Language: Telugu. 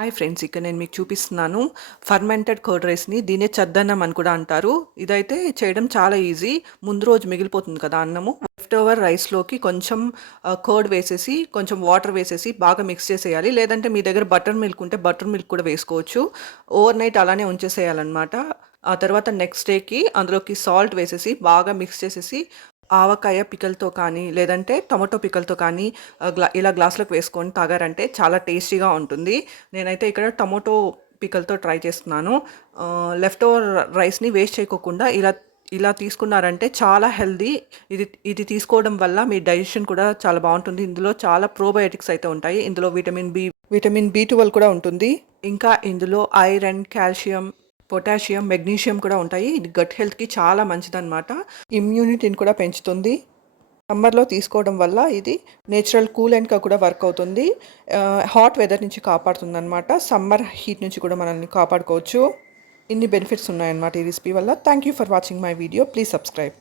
హాయ్ ఫ్రెండ్స్ ఇక్కడ నేను మీకు చూపిస్తున్నాను. ఫర్మెంటెడ్ కర్డ్ రైస్ని దీనే చద్దన్నం అని కూడా అంటారు. ఇదైతే చేయడం చాలా ఈజీ. ముందు రోజు మిగిలిపోతుంది కదా అన్నము. లెఫ్ట్ ఓవర్ రైస్లోకి కొంచెం కర్డ్ వేసేసి కొంచెం వాటర్ వేసేసి బాగా మిక్స్ చేసేయాలి. లేదంటే మీ దగ్గర బటర్ మిల్క్ ఉంటే బటర్ మిల్క్ కూడా వేసుకోవచ్చు. ఓవర్ నైట్ అలానే ఉంచేసేయాలన్నమాట. ఆ తర్వాత నెక్స్ట్ డేకి అందులోకి సాల్ట్ వేసేసి బాగా మిక్స్ చేసేసి ఆవకాయ పికల్తో కానీ లేదంటే టొమాటో పికల్తో కానీ గ్లా ఇలా గ్లాసులకు వేసుకొని తాగారంటే చాలా టేస్టీగా ఉంటుంది. నేనైతే ఇక్కడ టొమాటో పికల్తో ట్రై చేస్తున్నాను. లెఫ్ట్ ఓవర్ రైస్ని వేస్ట్ చేయకోకుండా ఇలా ఇలా తీసుకున్నారంటే చాలా హెల్దీ. ఇది ఇది తీసుకోవడం వల్ల మీ డైజెషన్ కూడా చాలా బాగుంటుంది. ఇందులో చాలా ప్రోబయోటిక్స్ అయితే ఉంటాయి. ఇందులో vitamin B vitamin B twelve కూడా ఉంటుంది. ఇంకా ఇందులో ఐరన్ కాల్షియం పొటాషియం మెగ్నీషియం కూడా ఉంటాయి. ఇది గట్ హెల్త్కి చాలా మంచిదన్నమాట. ఇమ్యూనిటీని కూడా పెంచుతుంది. సమ్మర్లో తీసుకోవడం వల్ల ఇది నేచురల్ కూల్ అండ్గా కూడా వర్క్ అవుతుంది. హాట్ వెదర్ నుంచి కాపాడుతుంది అనమాట సమ్మర్ హీట్ నుంచి కూడా మనల్ని కాపాడుకోవచ్చు. ఇన్ని బెనిఫిట్స్ ఉన్నాయన్నమాట ఈ రెసిపీ వల్ల. Thank you for watching my video. Please subscribe.